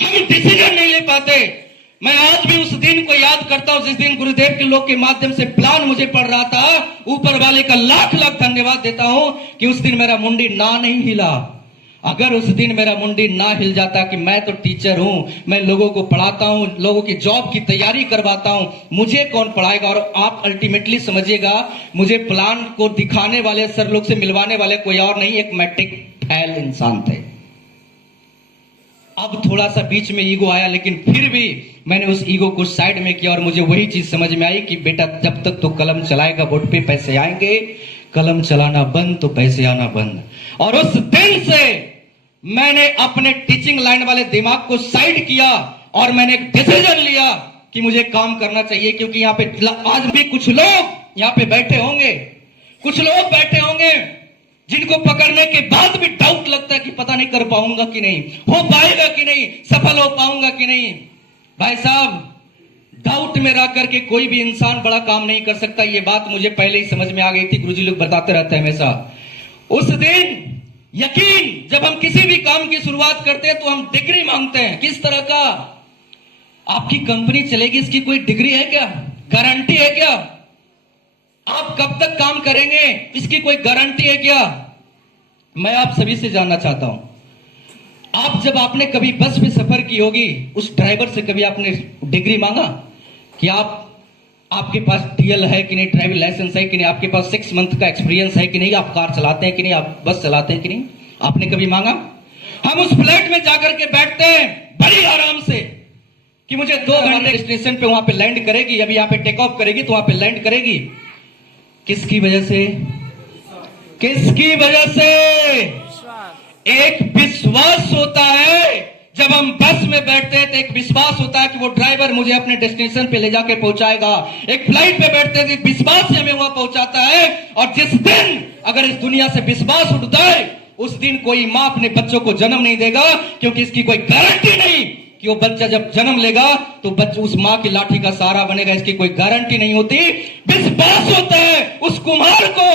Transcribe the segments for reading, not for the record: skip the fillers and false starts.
हम डिसीजन नहीं ले पाते। मैं आज भी उस दिन को याद करता हूं जिस दिन गुरुदेव के लोग के माध्यम से प्लान मुझे पड़ रहा था। ऊपर वाले का लाख लाख धन्यवाद देता हूं कि उस दिन मेरा मुंडी ना नहीं हिला। अगर उस दिन मेरा मुंडी ना हिल जाता कि मैं तो टीचर हूं, मैं लोगों को पढ़ाता हूं, लोगों की जॉब की तैयारी करवाता हूं, मुझे कौन पढ़ाएगा। और आप अल्टीमेटली समझिएगा, मुझे प्लान को दिखाने वाले, सर लोग से मिलवाने वाले कोई और नहीं, एक मैट्रिक फेल इंसान थे। अब थोड़ा सा बीच में ईगो आया, लेकिन फिर भी मैंने उस ईगो को साइड में किया और मुझे वही चीज समझ में आई कि बेटा जब तक तो कलम चलाएगा बोर्ड पे पैसे आएंगे, कलम चलाना बंद तो पैसे आना बंद। और उस दिन से मैंने अपने टीचिंग लाइन वाले दिमाग को साइड किया और मैंने एक डिसीजन लिया कि मुझे काम करना चाहिए। क्योंकि यहाँ पे आज भी कुछ लोग यहाँ पे बैठे होंगे, कुछ लोग बैठे होंगे जिनको पकड़ने के बाद भी डाउट लगता है कि पता नहीं कर पाऊंगा कि नहीं, हो पाएगा कि नहीं, सफल हो पाऊंगा कि नहीं। भाई साहब, डाउट में रह करके कोई भी इंसान बड़ा काम नहीं कर सकता। ये बात मुझे पहले ही समझ में आ गई थी, गुरुजी लोग बताते रहते हैं हमेशा। उस दिन यकीन, जब हम किसी भी काम की शुरुआत करते हैं तो हम डिग्री मांगते हैं। किस तरह का? आपकी कंपनी चलेगी इसकी कोई डिग्री है क्या? गारंटी है क्या? आप कब तक काम करेंगे इसकी कोई गारंटी है क्या? मैं आप सभी से जानना चाहता हूं, आप जब आपने कभी बस में सफर की होगी, उस ड्राइवर से कभी आपने डिग्री मांगा कि आपके पास डीएल है कि नहीं, ड्राइविंग लाइसेंस है कि नहीं, आपके पास 6 मंथ का एक्सपीरियंस है कि नहीं, आप कार चलाते हैं कि नहीं, आप बस चलाते हैं कि नहीं? आपने कभी मांगा? हम उस फ्लाइट में जाकर के बैठते हैं बड़ी आराम से कि मुझे 2 घंटे स्टेशन पे वहां पे लैंड करेगी, अभी यहाँ पे टेक ऑफ करेगी तो वहां पे लैंड करेगी। किसकी वजह से? किसकी वजह से? एक विश्वास होता है। जब हम बस में बैठते हैं तो एक विश्वास होता है कि वो ड्राइवर मुझे अपने डेस्टिनेशन पे ले जाके पहुंचाएगा। एक फ्लाइट पे बैठते हैं तो विश्वास से हमें वहां पहुंचाता है। और जिस दिन अगर इस दुनिया से विश्वास उठता है, उस दिन कोई मां अपने बच्चों को जन्म नहीं देगा, क्योंकि इसकी कोई गारंटी नहीं कि वो बच्चा जब जन्म लेगा तो बच्चा उस मां की लाठी का सहारा बनेगा। इसकी कोई गारंटी नहीं होती। विश्वास होता है उस कुम्हार को,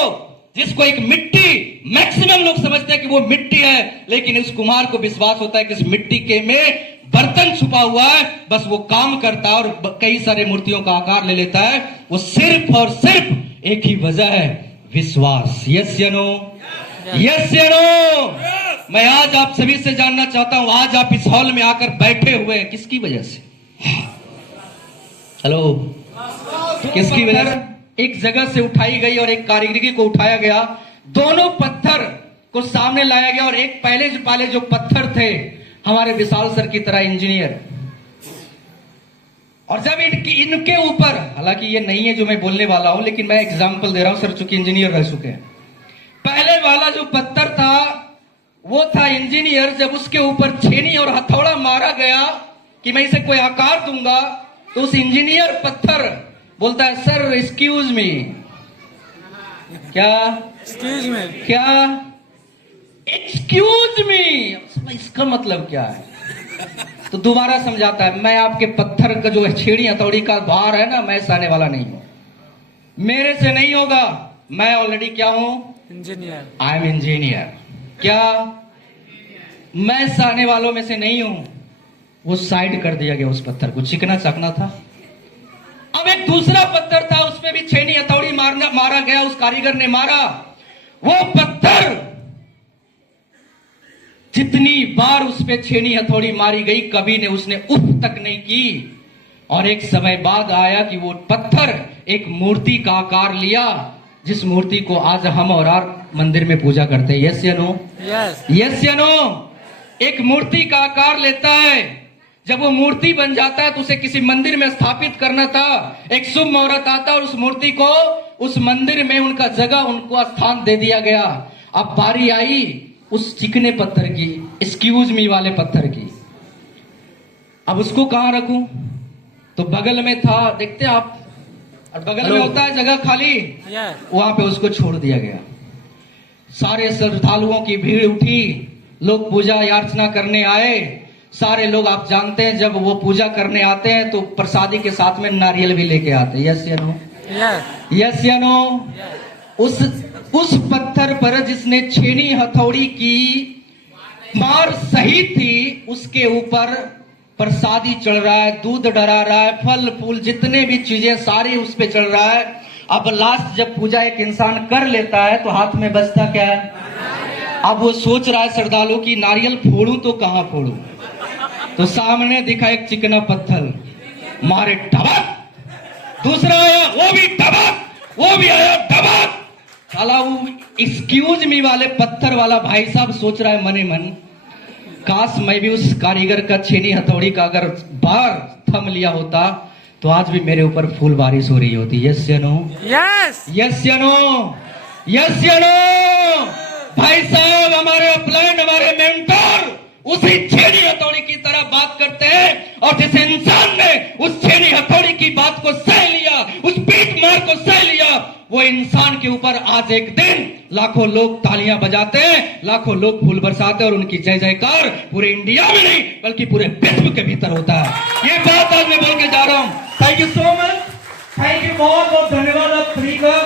जिसको एक मिट्टी, मैक्सिमम लोग समझते हैं कि वो मिट्टी है, लेकिन इस कुम्हार को विश्वास होता है कि इस मिट्टी के में बर्तन छुपा हुआ है, बस वो काम करता है और कई सारे मूर्तियों का आकार ले लेता है। वो सिर्फ और सिर्फ एक ही वजह है, विश्वास। यस या नो? यस या नो? मैं आज आप सभी से जानना चाहता हूं, आज आप इस हॉल में आकर बैठे हुए हैं किसकी वजह से? हेलो, किसकी वजह से? एक जगह से उठाई गई और एक कारीगरी को उठाया गया, दोनों पत्थर को सामने लाया गया और एक पहले वाले जो पत्थर थे हमारे विशाल सर की तरह इंजीनियर, और जब इनके ऊपर, हालांकि ये नहीं है जो मैं बोलने वाला हूं, लेकिन मैं एग्जांपल दे रहा हूं, सर चूंकि इंजीनियर रह चुके हैं। पहले वाला जो पत्थर था वो था इंजीनियर, जब उसके ऊपर छेनी और हथौड़ा मारा गया कि मैं इसे कोई आकार दूंगा, तो उस इंजीनियर पत्थर बोलता है, सर एक्सक्यूज मी। क्या एक्सक्यूज मी? क्या एक्सक्यूज मी? इसका मतलब क्या है? तो दोबारा समझाता है, मैं आपके पत्थर का जो छेड़ी हथौड़ी का भार है ना, मैं सहने वाला नहीं हूं, मेरे से नहीं होगा। मैं ऑलरेडी क्या हूं? इंजीनियर। I am engineer. क्या मैं सहने वालों में से नहीं हूं? वो साइड कर दिया गया, उस पत्थर को चिकना चकना था। अब एक दूसरा पत्थर था, उसमें भी छेनी हथौड़ी मारा गया, उस कारीगर ने मारा। वो पत्थर जितनी बार उस पे छेनी हथौड़ी मारी गई, कभी ने उसने उफ तक नहीं की। और एक समय बाद आया कि वो पत्थर एक मूर्ति का आकार लिया, जिस मूर्ति को आज हम और मंदिर में पूजा करते हैं। यस या नो? यस। यस या नो? एक मूर्ति का आकार लेता है। जब वो मूर्ति बन जाता है तो उसे किसी मंदिर में स्थापित करना था। एक शुभ मुहूर्त आता है और उस मूर्ति को उस मंदिर में उनका जगह, उनको स्थान दे दिया गया। अब बारी आई उस चिकने पत्थर की, एक्सक्यूज मी वाले पत्थर की। अब उसको कहां रखूं? तो बगल में था, देखते आप, और बगल में होता है जगह खाली, वहां पे उसको छोड़ दिया गया। सारे श्रद्धालुओं की भीड़ उठी, लोग पूजा याचना करने आए। सारे लोग, आप जानते हैं जब वो पूजा करने आते हैं तो प्रसादी के साथ में नारियल भी लेके आते हैं। यस या नो? यस या नो? उस पत्थर पर जिसने छेनी हथौड़ी की मार सही थी, उसके ऊपर प्रसादी चढ़ रहा है, दूध डरा रहा है, फल फूल जितने भी चीजें सारी उस पे चढ़ रहा है। अब लास्ट जब पूजा एक इंसान कर लेता है तो हाथ में बचता क्या है? अब वो सोच रहा है श्रद्धालु की नारियल फोड़ूं तो कहां फोड़ूं। तो सामने दिखा एक चिकना पत्थर, मारे टबक, दूसरा आया वो भी टबक, वो भी आया टबक। साला वो एक्सक्यूज मी वाले पत्थर वाला भाई साहब सोच रहा है मने मन, काश मैं भी उस कारीगर का छेनी हथौड़ी का अगर बार थम लिया होता तो आज भी मेरे ऊपर फूल बारिश हो रही होती। यस या नो? यस यस या नो? यस या नो? भाई साहब हमारे अपलाइन, हमारे मेंटर उसी छेनी हथौड़ी की तरह बात करते हैं, और जिस इंसान ने उस छेनी हथौड़ी की बात को सह लिया, उस पीठ मार को सह लिया, वो इंसान के ऊपर आज एक दिन लाखों लोग तालियां बजाते हैं, लाखों लोग फूल बरसाते हैं, और उनकी जय जयकार पूरे इंडिया में नहीं बल्कि पूरे विश्व के भीतर होता है। ये बात आज मैं बोल के जा रहा हूं। Thank you so much, thank you, बहुत बहुत धन्यवाद आप सभी का।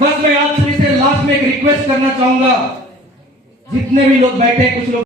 बस मैं आप सभी से लास्ट में एक रिक्वेस्ट करना चाहूंगा, जितने भी लोग बैठे, कुछ लोग